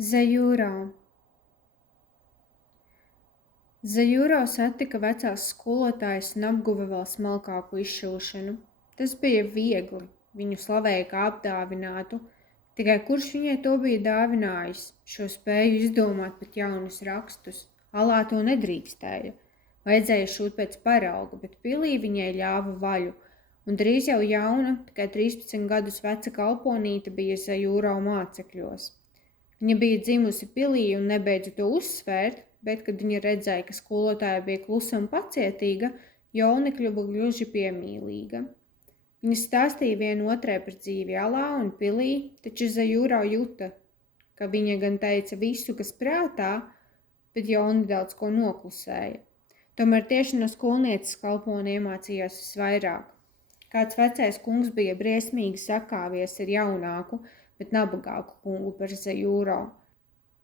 Zajūrā. Zajūrā satika vecās skolotājas un apguva vēl smalkāku izšūšanu. Tas bija viegli, viņu slavēja kā apdāvinātu, tikai kurš viņai to bija dāvinājis, šo spēju izdomāt pat jaunus rakstus. Alā to nedrīkstēja. Vajadzēja šūt pēc parauga, bet pilī viņai ļāva vaļu, un drīz jau jauna, tikai 13 gadus veca kalponīte bija Zajūrā mācekļos. Viņa bija dzimusi pilī un nebeidza to uzsvērt, bet, kad viņa redzēja, ka skolotāja bija klusa un pacietīga, jauna kļuva gluži piemīlīga. Viņa stāstīja vienu otrai par dzīvi alā un pilī, taču Zajūrā juta, ka viņa gan teica visu, kas prātā, bet jauna daudz ko noklusēja. Tomēr tieši no skolnieces kalponi iemācījās visvairāk. Kāds vecais kungs bija briesmīgi sakāvies ar jaunāku, bet nabagāku kungu par Zajūrā.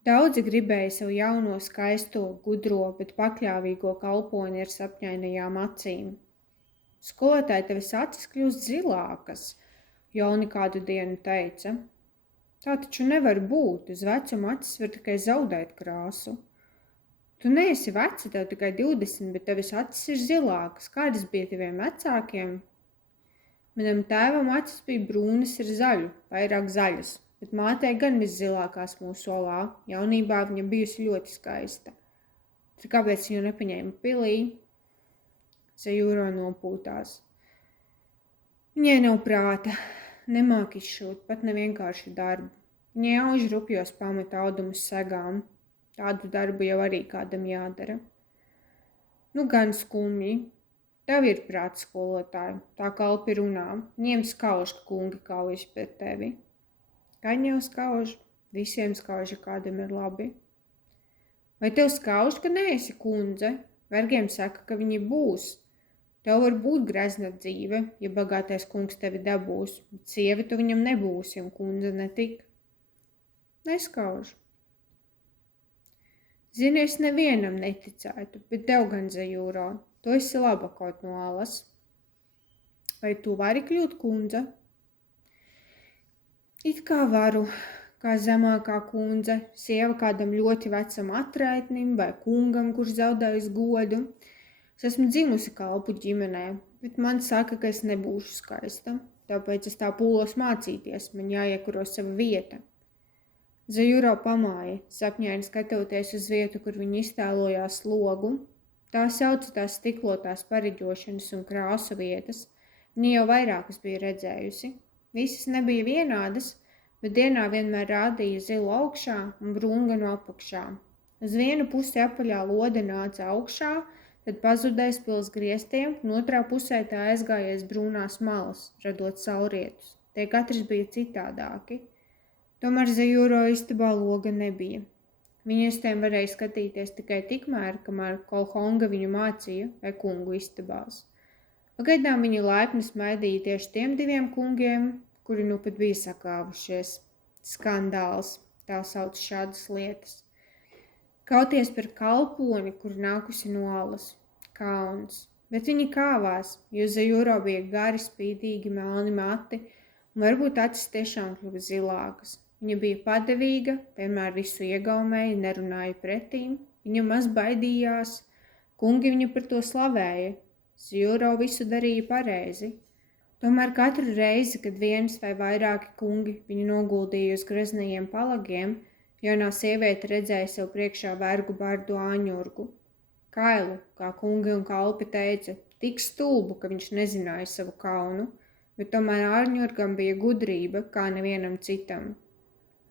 Daudzi gribēja savu jauno, skaisto, gudro, bet pakļāvīgo kalponi ar sapņainajām acīm. Skolotāji, tevis acis kļūst zilākas, Jauni kādu dienu teica. Tā taču nevar būt, uz vecumu acis var tikai zaudēt krāsu. Tu neesi veca, tev tikai 20, bet tevis acis ir zilākas. Kādas bija taviem vecākiem? Manam tēvam acis bija brūnas ar zaļu, vairāk zaļas, bet mātei gan viszilākās mūsu olā. Jaunībā viņa bijusi ļoti skaista. Tad kāpēc viņu nepaņēma pilī? Zajūrā nopūtās. Viņai nav prāta, nemāk izšūt, pat nevienkārši darbu. Viņai auž rupjos pameta audumus segām. Tādu darbu jau arī kādam jādara. Nu gan skumji. Tev ir prāts, skolotāji, tā kalpi runā. Viņiem skauž, ka kungi kaujas pret tevi. Gan jau skauž, visiem skauž, ja kādam ir labi. Vai tev skauž, ka neesi kundze? Vergiem saka, ka viņi būs. Tev var būt grezna dzīve, ja bagātais kungs tevi dabūs, bet sievi tu viņam nebūsi un kundze netik. Neskauž. Zini, es nevienam neticētu, bet tev gan Zajūrā. Tu esi laba kaut no alas. Vai tu vari kļūt kundze? It kā varu, kā zemākā kundze, sieva kādam ļoti vecam atraitnim vai kungam, kurš zaudējis godu. Es esmu dzimusi kalpu ģimenē, bet man saka, ka es nebūšu skaista. Tāpēc es tā pūlos mācīties, man jāiekuro sava vieta. Zajūrā pamāja, sapņaini skatoties uz vietu, kur viņa iztēlojās logu. Tā sauca tās stiklotās pareģošanas un krāsu vietas. Viņa jau vairākas bija redzējusi. Visas nebija vienādas, bet dienā vienmēr rādīja zilu augšā un brūnu no apakšā. Uz vienu pusi apaļā lode nāca augšā, tad pazudēs pils griestiem, un otrā pusē tā aizgājies brūnās malas, radot saulrietus. Tie katrs bija citādāki. Tomēr Zajūrā istabā loga nebija. Viņa uz tiem varēja skatīties tikai tikmēr, kamēr Kolhonga viņu mācīja vai kungu istabās. Pagaidām viņa laipni smaidīja tieši tiem diviem kungiem, kuri nu pat bija sakāvušies. Skandāls, tā sauc šādas lietas. Kauties par kalponi, kur nākusi no alas. Kauns. Bet viņi kāvās, jo Zajūrā bija gari, spīdīgi, melni mati, un varbūt acis tiešām kļuva zilākas. Viņa bija padevīga, vienmēr visu iegaumēja, nerunāja pretīm, viņa maz baidījās, kungi viņu par to slavēja, Zajūrā visu darīja pareizi. Tomēr katru reizi, kad viens vai vairāki kungi viņu noguldīja uz greznajiem palagiem, jaunā sieviete redzēja sev priekšā vergu bardu āņurgu. Kailu, kā kungi un kalpi teica, tik stulbu, ka viņš nezināja savu kaunu, bet tomēr āņurgam bija gudrība, kā nevienam citam.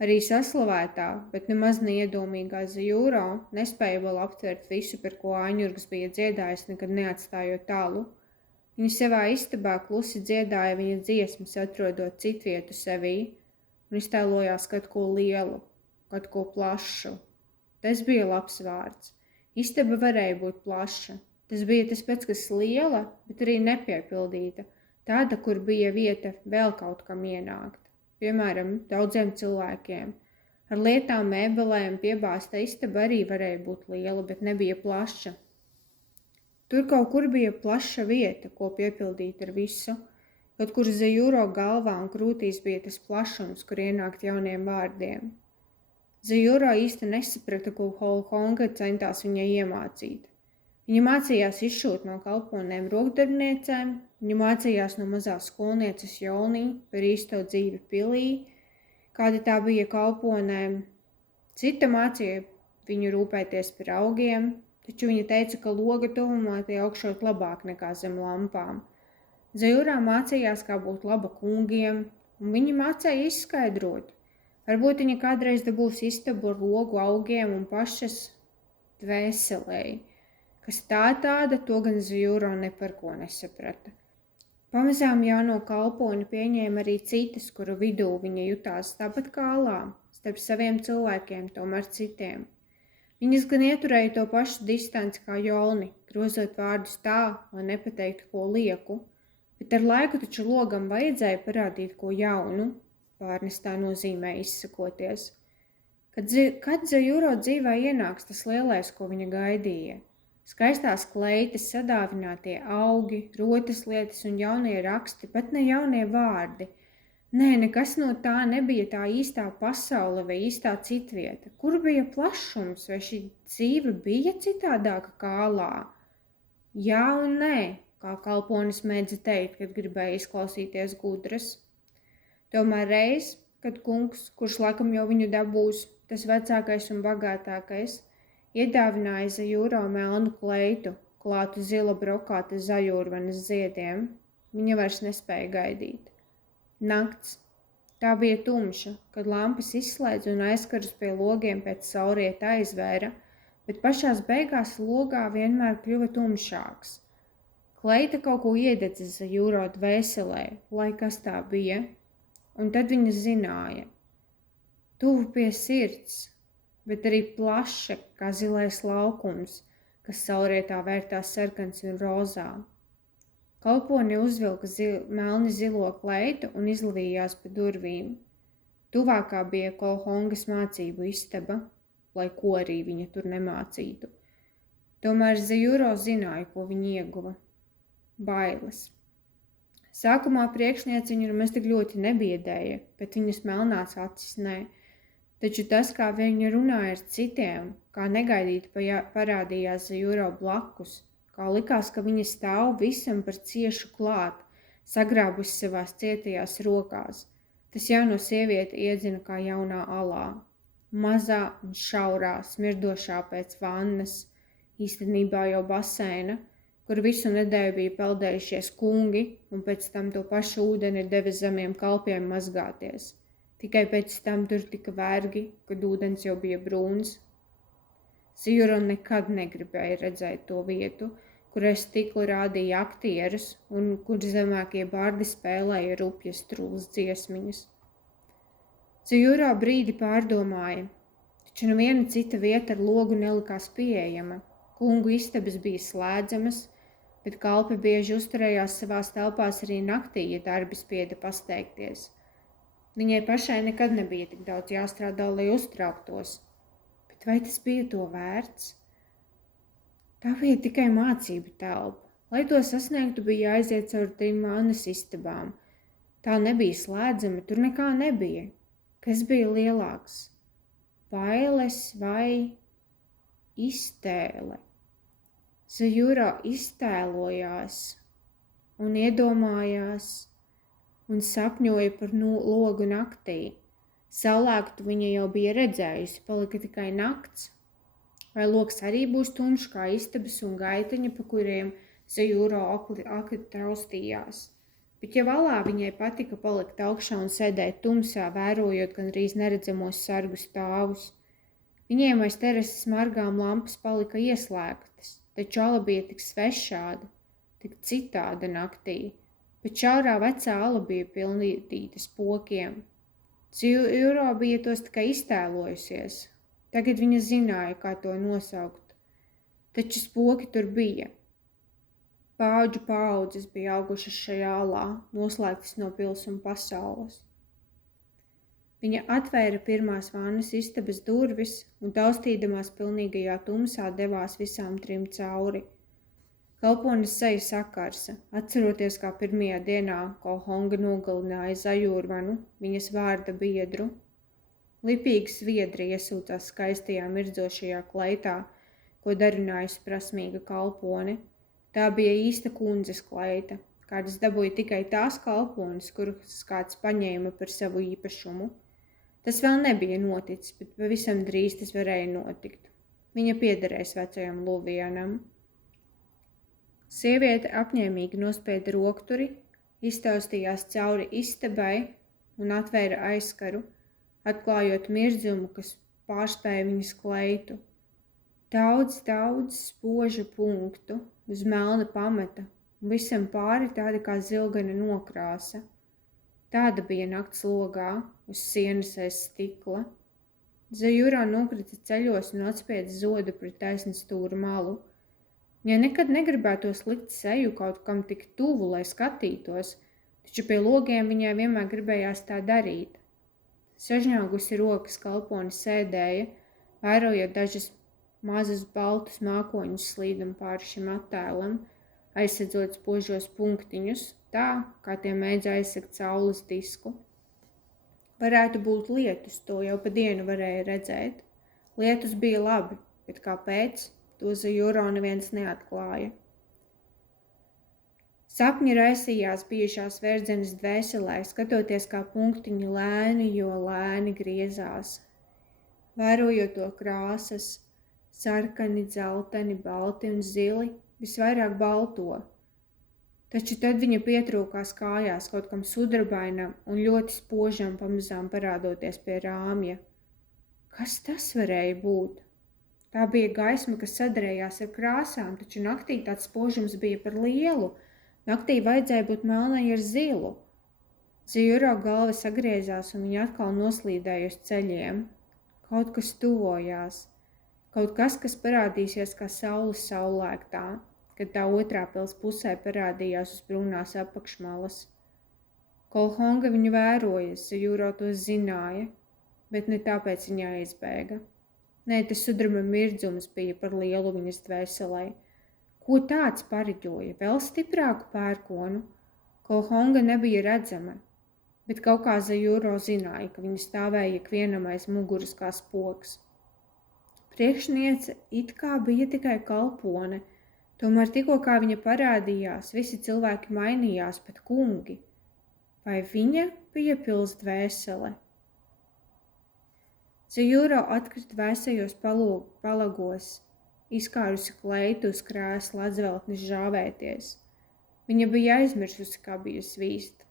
Arī saslavētā, bet nemaz neiedomīgā Zajūrā nespēja vēl aptvert visu, par ko āņurgs bija dziedājis, nekad neatstājot tālu. Viņa savā istabā klusi dziedāja viņa dziesmas, atrodot citvietu sevī, un iztēlojās kaut ko lielu, kaut ko plašu. Tas bija labs vārds. Istaba varēja būt plaša. Tas bija tas pats, kas liela, bet arī nepiepildīta, tāda, kur bija vieta vēl kaut kam ienākt. Piemēram, daudziem cilvēkiem. Ar lietām, mēbelēm piebāzta istaba arī varēja būt liela, bet nebija plaša. Tur kaut kur bija plaša vieta, ko piepildīt ar visu. Kaut kur Zajūrā galvā un krūtīs bija tas plašums, kur ienākt jauniem vārdiem. Zajuro īsti nesaprata, ko Holhonga centās viņai iemācīt. Viņa mācījās izšūt no kalponēm rokdarbniecēm, viņa mācījās no mazās skolnieces Jonī par īsto dzīvi pilī, kāda tā bija kalponēm. Cita mācīja viņu rūpēties par augiem, taču viņa teica, ka loga tuvumā tie augšot labāk nekā zem lampām. Zajurā mācījās, kā būt laba kungiem, un viņa mācīja izskaidrot. Varbūt viņa kādreiz dabūs istabu ar logu augiem un pašas dvēselēji. Kas tāda, to gan Zajuro ne par ko nesaprata. Pamazām jauno kalponi pieņēma arī citas, kuru vidū viņa jutās tāpat kā Alā, starp saviem cilvēkiem, tomēr citiem. Viņas gan ieturēja to pašu distanci kā Jolni, grozot vārdus tā, lai nepateiktu ko lieku, bet ar laiku taču logam vajadzēja parādīt ko jaunu, pārnestā nozīmē izsakoties. Kad Zajuro dzīvē ienāks tas lielais, ko viņa gaidīja? Skaistās kleitas, sadāvinātie augi, rotas lietas un jaunie raksti, pat ne jaunie vārdi. Nē, nekas no tā nebija tā īstā pasaule vai īstā citvieta. Kur bija plašums, vai šī dzīve bija citādāka kā Alā? Jā un nē, kā kalponis mēdza teikt, kad gribēja izklausīties gudras. Tomēr reiz, kad kungs, kurš laikam jau viņu dabūs, tas vecākais un bagātākais, iedāvināja Zajuro melnu kleitu, klātu zila brokāta zajūrvanas ziediem. Viņa vairs nespēja gaidīt. Nakts. Tā bija tumša, kad lampas izslēdz un aizkarus pie logiem pēc saulrieta aizvēra, bet pašās beigās logā vienmēr kļuva tumšāks. Kleita kaut ko iededza Zajuro dvēselē, lai kas tā bija, un tad viņa zināja. Tuvu pie sirds, bet arī plaša, kā zilais laukums, kas saulrietā vērtās sarkans un rozā. Kalponi uzvilka melni zilo kleitu un izlavījās pa durvīm. Tuvākā bija Holhongas mācību istaba, lai ko arī viņa tur nemācītu. Tomēr Zajuro zināja, ko viņa ieguva. Bailes. Sākumā priekšniece viņu nemaz tik ļoti nebiedēja, bet viņas melnās acis nē. Taču tas, kā viņa runāja ar citiem, kā negaidīti parādījās Zajuro blakus, kā likās, ka viņa stāv visam par ciešu klāt, sagrābusi savās cietajās rokās. Tas jauno sievieti iedzina kā jaunā Alā, mazā un šaurā, smirdošā pēc vannas, īstenībā jau baseina, kur visu nedēļu bija peldējušies kungi un pēc tam to pašu ūdeni deva zemiem kalpiem mazgāties. Tikai pēc tam tur tika vergi, kad ūdens jau bija brūns. Zajuro nekad negribēja redzēt to vietu, kur aiz stikla rādīja aktierus un kur zemākie bārdi spēlēja rupjas trūles dziesmiņas. Zajuro brīdi pārdomāja, taču neviena cita vieta ar logu nelikās pieejama. Kungu istabas bija slēdzamas, bet kalpi bieži uzturējās savās telpās arī naktī, ja darbi spieda pasteigties. Viņai pašai nekad nebija tik daudz jāstrādā, lai uztrauktos. Bet vai tas bija to vērts? Tā bija tikai mācību telpa. Lai to sasniegtu, bija jāiziet caur 3 vannas istabām. Tā nebija slēdzama, tur nekā nebija. Kas bija lielāks? Bailes vai iztēle? Zajuro iztēlojās un iedomājās un sapņoja par logu naktī. Saulēktu viņa jau bija redzējusi, palika tikai nakts. Vai logs arī būs tumšs kā istabas un gaiteņa, pa kuriem Zajuro akli traustījās. Bet jau Alā viņai patika palikt augšā un sēdēt tumsā, vērojot gandrīz neredzamos sargu stāvus. Viņiem aiz terases smargām lampas palika ieslēgtas, taču Ala bija tik svešāda, tik citāda naktī. Bet šaurā vecā Ala bija pilnītīta spokiem. Zajuro bija tos tikai iztēlojusies. Tagad viņa zināja, kā to nosaukt. Taču spoki tur bija. Paudžu paudzes bija augušas šajā Alā, noslēgtas no pils un pasaules. Viņa atvēra pirmās vannas istabas durvis un taustīdamās pilnīgajā tumsā devās visām 3 cauri. Kalpones seja sakarsa, atceroties, kā pirmajā dienā Holhonga nogalināja Zajūrvanu, viņas vārda biedru. Lipīgi sviedri iesūcās skaistajā mirdzošajā kleitā, ko darinājusi prasmīga kalpone. Tā bija īsta kundzes kleita, kādas dabūja tikai tās kalpones, kuras kāds paņēma par savu īpašumu. Tas vēl nebija noticis, bet pavisam drīz tas varēja notikt. Viņa piederēs vecajam Luvianam. Sieviete apņēmīgi nospieda rokturi, iztaustījās cauri istabai un atvēra aizkaru, atklājot mirdzumu, kas pārspēja viņas kleitu. Daudz spožu punktu uz melna pamata, un visam pāri tāda kā zilgana nokrāsa. Tāda bija nakts logā, uz sienas aiz stikla. Zajurā nokrita ceļos un atspieda zodu pret taisnu stūra malu. Viņa nekad negribētos likt seju kaut kam tik tuvu, lai skatītos, taču pie logiem viņai vienmēr gribējās tā darīt. Sažņaugusi rokas kalpone sēdēja, vērojot dažas mazus baltus mākoņus slīdam pāri šim attēlam, aizsedzot spožos punktiņus, tā, kā tie mēdz aizsegt saules disku. Varētu būt lietus, to jau pa dienu varēja redzēt. Lietus bija labi, bet kāpēc? To Zajuro neviens neatklāja. Sapņi raisījās bijušās verdzenes dvēselē, skatoties, kā punktiņi lēni, jo lēni griezās. Vērojot to krāsas, sarkani, dzelteni, balti un zili, visvairāk balto. Taču tad viņa pietrūkās kājās kaut kam sudrabainam un ļoti spožam pamazām parādoties pie rāmja. Kas tas varēja būt? Tā bija gaisma, kas sadarējās ar krāsām, taču naktī tāds spožums bija par lielu. Naktī vajadzēja būt melnai ar zilu. Zajuro galva sagriezās un viņa atkal noslīdēja uz ceļiem. Kaut kas tuvojās. Kaut kas, kas parādīsies kā saules saulēktā, kad tā otrā pils pusē parādījās uz brūnās apakšmalas. Kolhonga viņu vēroja, Zajuro to zināja, bet ne tāpēc viņa aizbēga. Nē, tas sudraba mirdzums bija par lielu viņas dvēselē. Ko tāds pariģoja? Vēl stiprāku pērkonu? Kolhonga nebija redzama, bet kaut kā Zajuro zināja, ka viņa stāvēja ikvienam aiz muguras kā spoks. Priekšniece it kā bija tikai kalpone, tomēr tikko kā viņa parādījās, visi cilvēki mainījās, pat kungi. Vai viņa bija pils dvēsele? Zajuro atkrita vēsajos palagos, izkārusi kleitu uz krēsla atzveltnes žāvēties. Viņa bija aizmirsusi, kā bija svīst.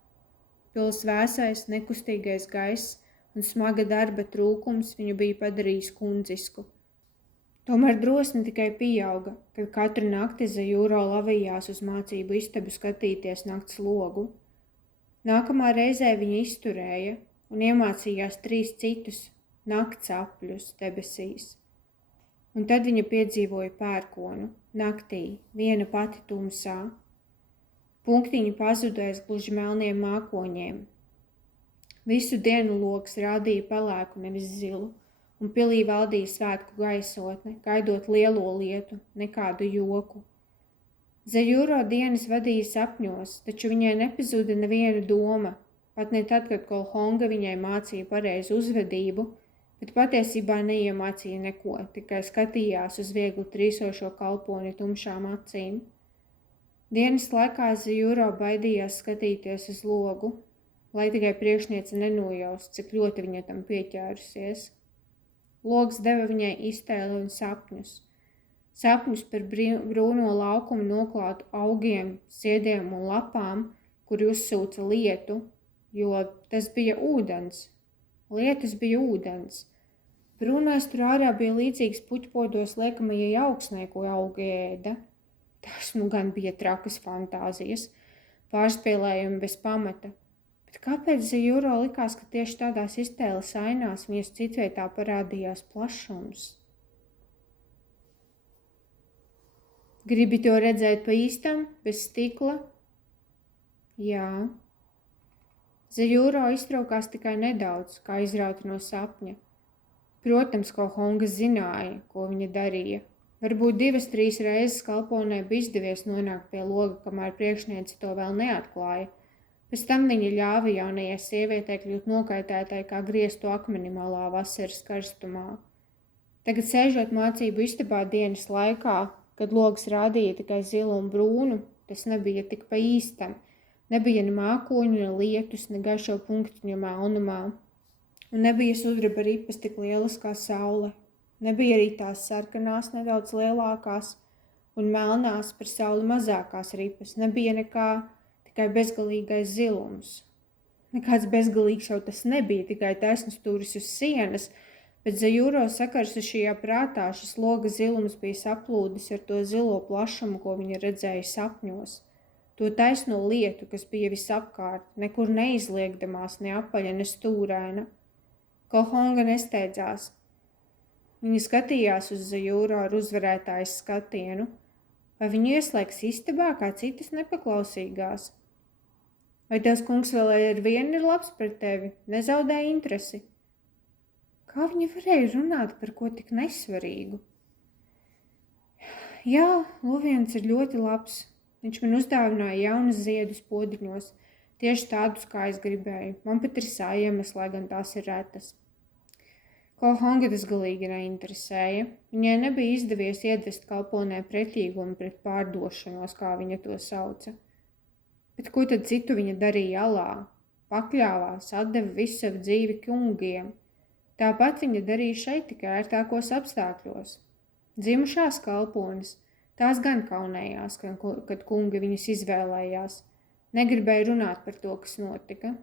Pils vēsais, nekustīgais gaiss un smaga darba trūkums viņu bija padarījis kundzisku. Tomēr drosme tikai pieauga, kad katru nakti Zajuro lavījās uz mācību istabu skatīties nakts logu. Nākamā reizē viņa izturēja un iemācījās 3 citus nakts apļus debesīs. Un tad viņa piedzīvoja pērkonu, naktī, viena pati tumsā. Punktiņi pazuda aiz gluži melniem mākoņiem. Visu dienu logs rādīja pelēku, nevis zilu, un pilī valdīja svētku gaisotne, gaidot lielo lietu, nekādu joku. Zajuro dienas vadīja sapņos, taču viņai nepazuda neviena doma, pat ne tad, kad Kolhonga viņai mācīja pareizu uzvedību, bet patiesībā neiemācīja neko, tikai skatījās uz viegli trīsošo kalponi tumšām acīm. Dienas laikā Zajuro baidījās skatīties uz logu, lai tikai priekšniece nenojaust, cik ļoti viņa tam pieķērusies. Logs deva viņai iztēli un sapņus. Sapņus par brūno laukumu noklātu augiem, ziediem un lapām, kuri uzsūca lietu, jo tas bija ūdens. Lietas bija ūdens. Brūnais tur ārā bija līdzīgs puķpodos liekamajai augsnei, ko augi ēda. Tas nu gan bija trakas fantāzijas, pārspēlējumi bez pamata. Bet kāpēc Zajuro likās, ka tieši tādās iztēles ainās viņas citvietā parādījās plašums? Gribi to redzēt pa īstam, bez stikla? Jā. Zajuro iztraukās tikai nedaudz, kā izrauta no sapņa. Protams, Kolhonga zināja, ko viņa darīja. Varbūt 2-3 reizes kalponē bija izdevies nonākt pie loga, kamēr priekšniece to vēl neatklāja, Pēc tam viņa ļāva jaunajai sievietei kļūt nokaitētai kā grieztu akmeni malā vasaras karstumā. Tagad sēžot mācību istabā dienas laikā, kad logs rādīja tikai zilu un brūnu, tas nebija tik pa īstam. Nebija ne mākoņu, ne lietus, ne gaišo punktiņu melnumā. Un nebija sudraba ripas tik lielas kā saule. Nebija arī tās sarkanās nedaudz lielākās un melnās par sauli mazākās ripas. Nebija nekā, tikai bezgalīgais zilums. Nekāds bezgalīgs jau tas nebija, tikai taisnas stūris uz sienas, bet Zajūro sakarsušajā prātā šis loga zilums bija saplūdis ar to zilo plašumu, ko viņa redzēja sapņos. To taisno lietu, kas bija visapkārt, nekur neizliegdamās, ne apaļa, ne stūraina. Kohonga nesteidzās. Viņa skatījās uz Zajūro ar uzvarētājas skatienu. Vai viņu ieslēgs istabā kā citas nepaklausīgās? Vai tavs kungs vēl ar vienu ir labs pret tevi? Nezaudē interesi? Kā viņa varēja runāt par ko tik nesvarīgu? Jā, Luviens ir ļoti labs. Viņš man uzdāvināja jaunas ziedus podriņos, tieši tādus, kā es gribēju. Man pat ir sājiemas, lai gan tās ir retas. Kohonga tas galīgi neinteresēja. Viņai nebija izdevies iedvest kalponē pretīgumu pret pārdošanos, kā viņa to sauca. Bet ko tad citu viņa darīja alā? Pakļāvās, atdeva visu savu dzīvi kungiem. Tāpat viņa darīja šeit tikai ērtākos apstākļos. Dzimušās kalpones, tās gan kaunējās, kad kungi viņas izvēlējās. Negribēja runāt par to, kas notika.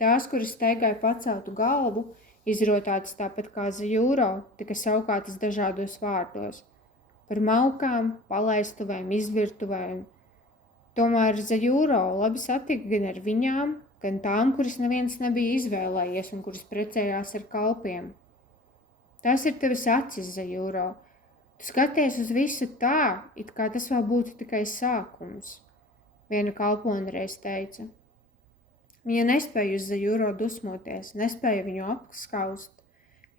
Tās, kuras staigāja paceltu galvu, izrotātas tāpat kā Zajūro, tika saukātas dažādos vārdos. Par maukām, palaistuvēm, izvirtuvēm. Tomēr Zajūro labi satika gan ar viņām, gan tām, kuras neviens nebija izvēlējies un kuras precējās ar kalpiem. Tās ir tavas acis, Zajūro. Tu skaties uz visu tā, it kā tas vēl būtu tikai sākums, viena kalpone reiz teica. Viņa nespēja uz Zajūro dusmoties, nespēja viņu apskaust,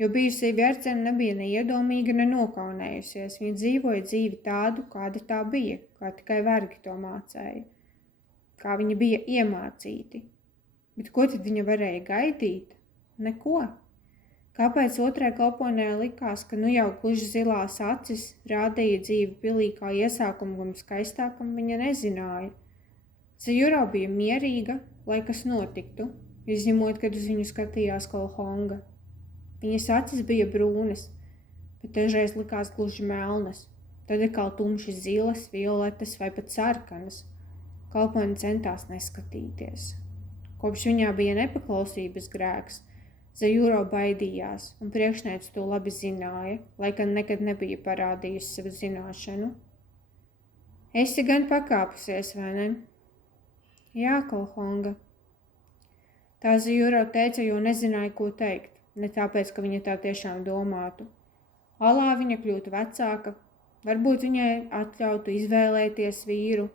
jo bijusī verdzene nebija ne iedomīga, ne nokaunējusies. Viņa dzīvoja dzīvi tādu, kāda tā bija, kā tikai vergi to mācēja, kā viņa bija iemācīti. Bet ko tad viņa varēja gaidīt? Neko. Kāpēc otrai kalponē likās, ka nu jau gluži zilās acis rādīja dzīvi pilī kā iesākumam skaistākam, viņa nezināja. Zajūro bija mierīga, lai kas notiktu, izņemot, kad uz viņu skatījās Kohonga. Viņas acis bija brūnas, bet dažreiz likās gluži melnas, tad atkal tumši zilas, violetas vai pat sarkanas. Kalpone centās neskatīties. Kopš viņā bija nepaklausības grēks, Zajūro baidījās, un priekšniece to labi zināja, lai gan nekad nebija parādījusi savu zināšanu. Esi gan pakāpusies, vai ne? Jā, Kohonga. Tā Zajūro teica, jo nezināja, ko teikt, ne tāpēc, ka viņa tā tiešām domātu. Alā viņa kļūtu vecāka, varbūt viņai atļautu izvēlēties vīru.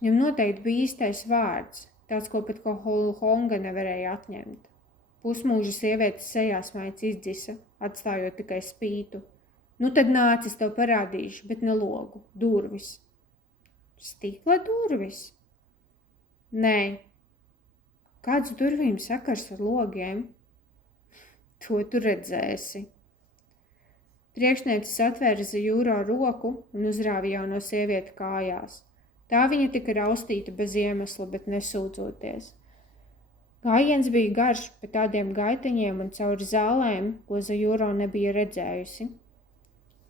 Viņam noteikti bija īstais vārds, tāds, ko pat Kohonga nevarēja atņemt. Pusmūža sievietes sejās maids izdzisa, atstājot tikai spītu. Nu tad nāc, es tev parādīšu, bet ne logu, durvis. Stikla durvis? Nē. Kāds durvīm sakars ar logiem? To tu redzēsi. Priekšnieces atvēra Zajūro roku un uzrāva jauno sievieti kājās. Tā viņa tika raustīta bez iemesla, bet nesūdzoties. Gājiens bija garš pa tādiem gaiteņiem un cauri zālēm, ko Zajūro nebija redzējusi.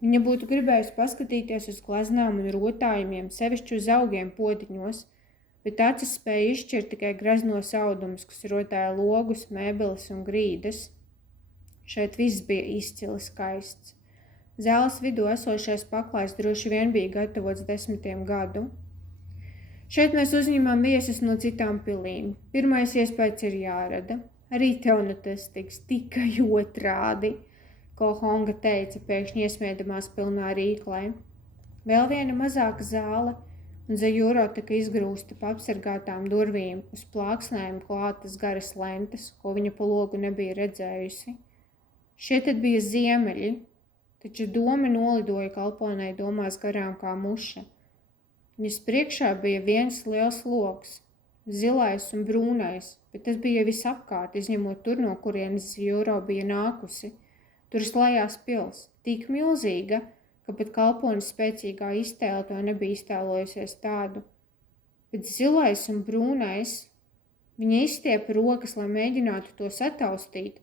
Viņa būtu gribējusi paskatīties uz glaznām un rotājumiem, sevišķi uz augiem podiņos, bet acis spēja izšķirt tikai greznos audumus, kas rotāja logus, mēbeles un grīdas. Šeit viss bija izcili skaists. Zāles vidū esošais paklājs droši vien bija gatavots 10 gadu. Šeit mēs uzņemam viesus no citām pilīm. Pirmais iespējas ir jārada. Arī tev nu tas tiks tikai otrādi, Kohonga teica, pēkšņi iesmiedamās pilnā rīklē. Vēl viena mazāka zāle, un Zajūro tika izgrūsta pa apsargātām durvīm, uz plāksnēm klātas garas lentes, ko viņa pa logu nebija redzējusi. Šie tad bija ziemeļi, taču doma nolidoja kalponei domās garām kā muša. Viņas priekšā bija viens liels logs. zilais un brūnais, bet tas bija visapkārt, izņemot tur, no kurienes Zajūro bija nākusi. Tur slēdzās pils, tik milzīga, ka pat kalpones spēcīgā iztēle to nebija iztēlojusies tādu. Bet zilais un brūnais, viņa izstiepa rokas, lai mēģinātu to sataustīt,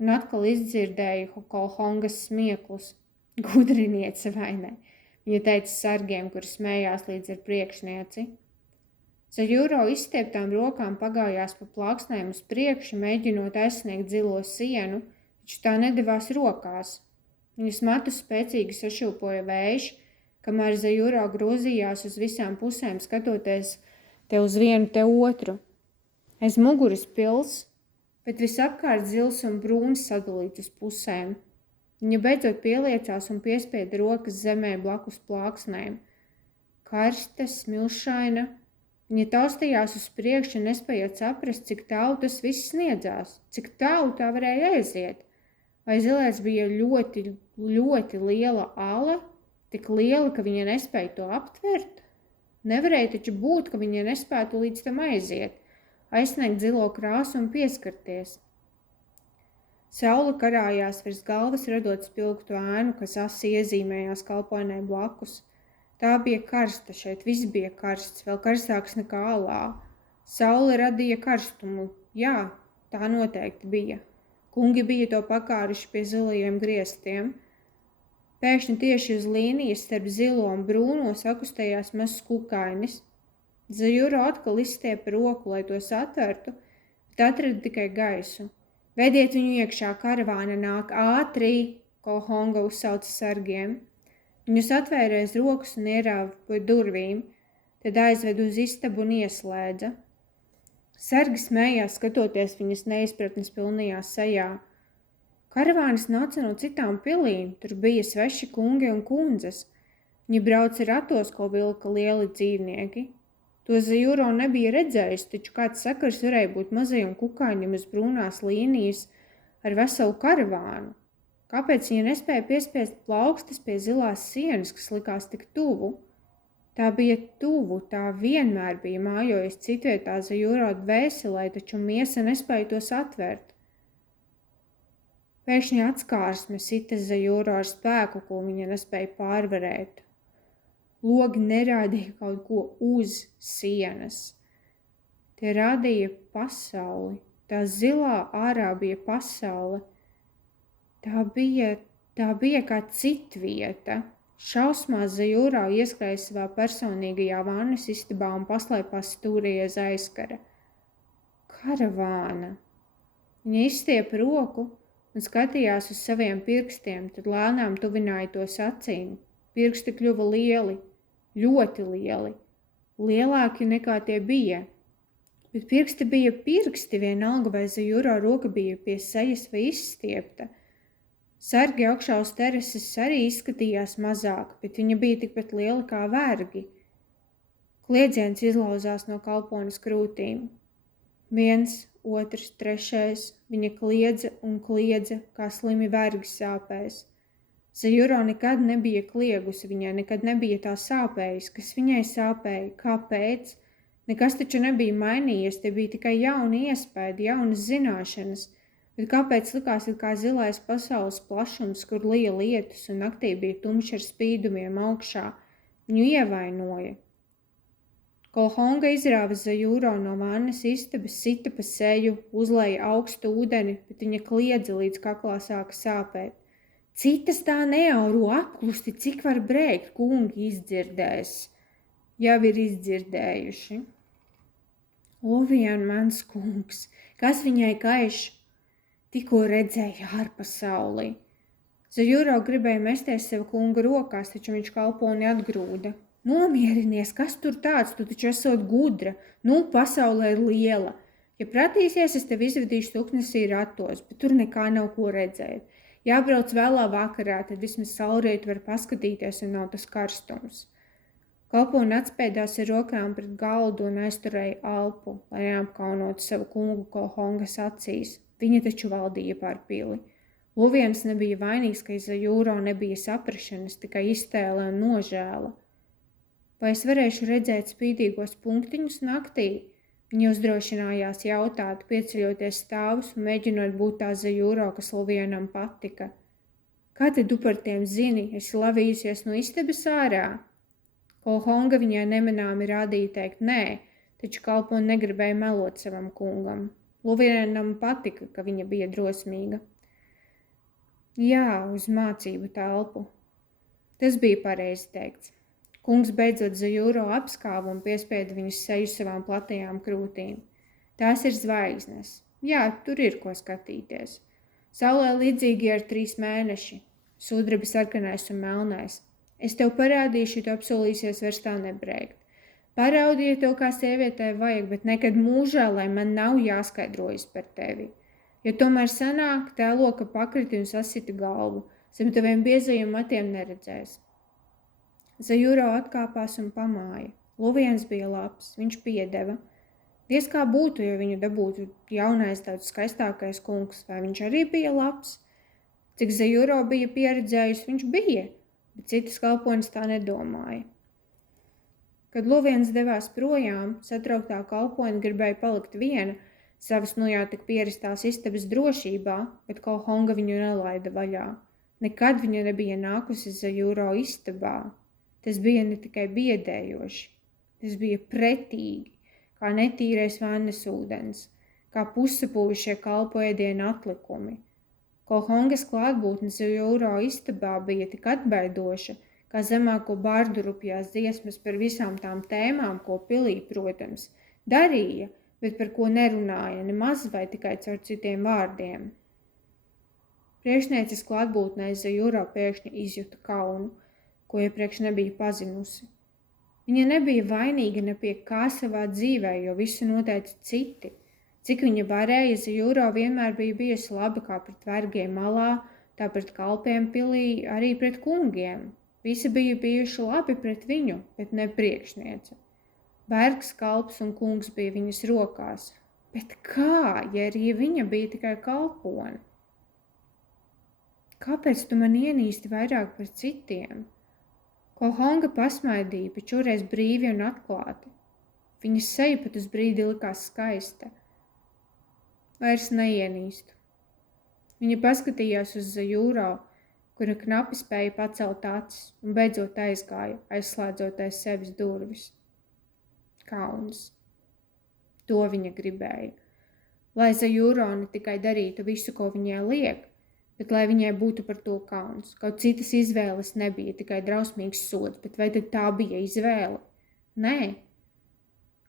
un atkal izdzirdēju Kolhongas smieklus. Gudriniece vai ne? Viņa teica sargiem, kuri smējās līdz ar priekšnieci. Zajūro izstieptām rokām pagājās pa plāksnēm uz priekšu, mēģinot aizsniegt zilo sienu, taču tā nedavās rokās. Viņas matus spēcīgi sašūpoja vējš, kamēr Zajūro grozījās uz visām pusēm, skatoties te uz vienu, te otru. Aiz muguras pils, bet visapkārt zils un brūns sadalīts uz pusēm. Viņa beidzot pieliecās un piespieda rokas zemē blakus plāksnēm. Karsta, smilšaina, viņa taustījās uz priekšu un nespējot saprast, cik tālu tas viss sniedzās, cik tālu tā varēja aiziet. Vai zilais bija ļoti, ļoti liela ala, tik liela, ka viņa nespēja to aptvert? Nevarēja taču būt, ka viņa nespētu līdz tam aiziet, aizsniegt zilo krāsu un pieskarties. Saule karājās virs galvas, radot spilgtu ēnu, kas asi iezīmējās kalpoinei blakus. Tā bija karsta, šeit viss bija karsts, vēl karstāks nekā alā. Saule radīja karstumu, jā, tā noteikti bija. Kungi bija to pakāruši pie zilajiem griestiem. Pēkšņi tieši uz līnijas starp zilo un brūno sakustējās mazs kukainis. Zajūro atkal izstiepa roku, lai tos atvertu, bet atrada tikai gaisu. Vediet viņu iekšā, karavāna nāk ātri, Kolhonga uzsauca sargiem. Viņus atvērēs rokas un ierāva pa durvīm, tad aizved uz istabu un ieslēdza. Sargi smējās, skatoties viņas neizpratnes pilnajā sejā. Karavānis nāca no citām pilīm, tur bija sveši kungi un kundzes. Viņi brauca ratos, ko vilka lieli dzīvnieki. To Zajūro nebija redzējis, taču kāds sakars varēja būt mazajam kukainim uz brūnās līnijas ar veselu karavānu. Kāpēc viņa nespēja piespiest plaukstas pie zilās sienas, kas likās tik tuvu? Tā bija tuvu, tā vienmēr bija mājojis citvietā Zajūro dvēselē, taču miesa nespēja tos atvērt. Pēkšņi atskārsme sita Zajūro ar spēku, ko viņa nespēja pārvarēt. Logi nerādīja kaut ko uz sienas. Tie rādīja pasauli. Tā zilā ārā bija pasaule. Tā bija kā citvieta. Šausmās Zajūro ieskrēja savā personīgajā vannas istabā un paslēpās stūrī aiz aizkara. Karavāna. Viņa izstiepa roku un skatījās uz saviem pirkstiem, tad lēnām tuvināja tos acīm. Pirksti kļuva lieli, ļoti lieli, lielāki nekā tie bija. Bet pirksti bija pirksti, vienalga vai Zajūro roka bija pie sejas vai izstiepta. Sargi augšā uz terases arī izskatījās mazāk, bet viņa bija tikpat liela kā vergi. Kliedziens izlauzās no kalpones krūtīm. 1, 2, 3, viņa kliedza un kliedza, kā slimi vergi sāpēs. Zajūro nekad nebija kliegusi, viņai nekad nebija tā sāpējis, kas viņai sāpēja, kāpēc. Nekas taču nebija mainījies, te bija tikai jauni iespēdi, jaunas zināšanas, bet kāpēc likās ir kā zilais pasaules plašums, kur lija lietus un naktī bija tumši ar spīdumiem augšā, viņu ievainoja. Kolhonga izrāva Zajūro no vannas istabas, sita pa seju, uzlēja augstu ūdeni, bet viņa kliedza līdz kaklā sāka sāpēt. Citas tā neauro apklusti, cik var brēkt, kungi izdzirdēs. Jau ir izdzirdējuši. Luvien, mans kungs, kas viņai kaiš? Tikko redzēja ārpasaulī. Zajūro gribēja mesties sev kunga rokās, taču viņš kalponi atgrūda. Nomierinies, kas tur tāds, tu taču esot gudra, pasaulē ir liela. Ja pratīsies, es tev izvedīšu tuksnesī ratos, bet tur nekā nav ko redzēt. Jābrauc vēlā vakarā, tad vismaz saulriet var paskatīties un nav tas karstums. Kalpone atspēdās ar rokām pret galdu un aizturēja alpu, lai neapkaunotu savu kungu Kolhongas acīs. Viņa taču valdīja pār pili. Luviens nebija vainīgs, ka Zajūro nebija saprašanas, tikai iztēle un nožēla. Vai es varēšu redzēt spīdīgos punktiņus naktī? Viņa uzdrošinājās jautāt, pieceļoties stāvus un mēģinot būt tā Zajūro, kas Luvienam patika. Kā tad tu par tiem zini? Esi lavījusies no istabas ārā? Kolhonga viņai nemanāmi rādīja teikt nē, taču kalpone negribēja melot savam kungam. Luvienam patika, ka viņa bija drosmīga. Jā, uz mācību telpu. Tas bija pareizi teikts. Kungs beidzot Zajūro apskāva un piespieda viņas seju savām platajām krūtīm. Tās ir zvaigznes. Jā, tur ir ko skatīties. Saulē līdzīgi ir 3 mēneši. Sudraba sarkanais un melnais. Es tev parādīšu, tu apsolīsies vairs tā nebrēkt. Paraudiet to, kā sievietē vajag, bet nekad mūžā, lai man nav jāskaidrojas par tevi. Jo tomēr sanāk, tēlo, ka pakriti un sasita galvu. Zem taviem biezajiem matiem neredzēs. Zajūro atkāpās un pamāja. Luviens bija labs, viņš piedeva. Diez kā būtu, ja viņu dabūtu jaunais daudz skaistākais kungs, vai viņš arī bija labs? Cik Zajūro bija pieredzējusi, viņš bija, bet citas kalpones tā nedomāja. Kad Luviens devās projām, satrauktā kalpone gribēja palikt viena, savas nu jau tik pierastās istabas drošībā, bet Kolhonga viņu nelaida vaļā. Nekad viņa nebija nākusi Zajūro istabā. Tas bija ne tikai biedējoši, tas bija pretīgi, kā netīrais vannas ūdens, kā pussapūšie kalpu ēdienu atlikumi. Kolhongas klātbūtne Zajūro istabā bija tik atbaidoša, kā zemāko bārdu rupjās dziesmas par visām tām tēmām, ko pilī, protams, darīja, bet par ko nerunāja nemaz vai tikai caur citiem vārdiem. Priekšnieces klātbūtnē Zajūro pēkšņi izjuta kaunu, ko iepriekš nebija pazinusi. Viņa nebija vainīga ne pie kā savā dzīvē, jo visu noteica citi. Cik viņa varēja, Zajūro vienmēr bija bijusi laba kā pret vergiem malā, tā pret kalpiem pilī, arī pret kungiem. Visi bija bijuši labi pret viņu, bet ne priekšniece. Vergs, kalps un kungs bija viņas rokās. Bet kā, ja arī viņa bija tikai kalpone? Kāpēc tu man ienīsti vairāk par citiem? Kolhonga pasmaidīja, bet šoreiz brīvi un atklāti. Viņas seja pat uz brīdi likās skaista. Vairs neienīstu. Viņa paskatījās uz Zajūro, kura knapi spēja pacelt acis un beidzot aizgāja, aizslēdzot aiz sevis durvis. Kauns. To viņa gribēja. Lai Zajūro ne tikai darītu visu, ko viņai liek, bet lai viņai būtu par to kauns. Kaut citas izvēles nebija, tikai drausmīgs sods, bet vai tad tā bija izvēle? Nē.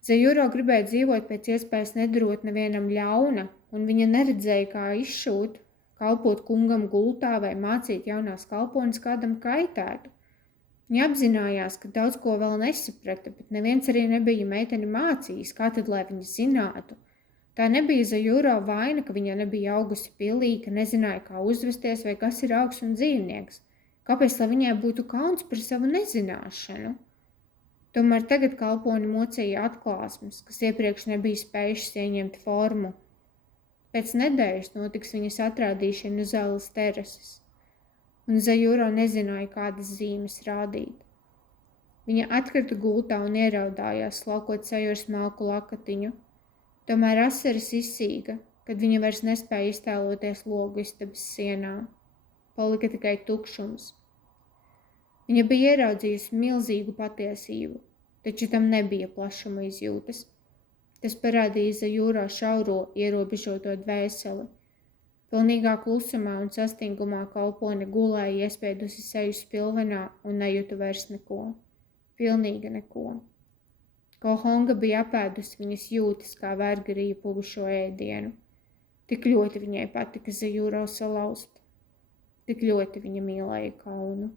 Zajūro gribēja dzīvot pēc iespējas nedarot nevienam ļauna, un viņa neredzēja, kā izšūt, kalpot kungam gultā vai mācīt jaunās kalpones kādam kaitētu. Viņa apzinājās, ka daudz ko vēl nesaprata, bet neviens arī nebija meiteni mācījis, kā tad, lai viņa zinātu. Tā nebija Zajūro vaina, ka viņa nebija augusi pilī, ka nezināja, kā uzvesties vai kas ir augs un dzīvnieks. Kāpēc, lai viņai būtu kauns par savu nezināšanu? Tomēr tagad kalponi mocīja atklāsmes, kas iepriekš nebija spējušas ieņemt formu. Pēc nedēļas notiks viņas atrādīšana uz zeles terases, un Zajūro nezināja, kādas zīmes rādīt. Viņa atkrita gultā un ieraudājās, laukot seju ar smalku lakatiņu. Tomēr asaras izsīga, kad viņa vairs nespēja iztēloties logu istabas sienā. Palika tikai tukšums. Viņa bija ieraudzījusi milzīgu patiesību, taču tam nebija plašuma izjūtas. Tas parādīja Zajūro šauro, ierobežoto dvēseli. Pilnīgā klusumā un sastingumā kalpone gulēja iespiedusi seju spilvenā un nejuta vairs neko. Pilnīgi neko. Kolhonga bija apēdusi viņas jūtas, kā verga rīpuvu šo ēdienu. Tik ļoti viņai patika Zajūro salauzt. Tik ļoti viņa mīlēja kaunu.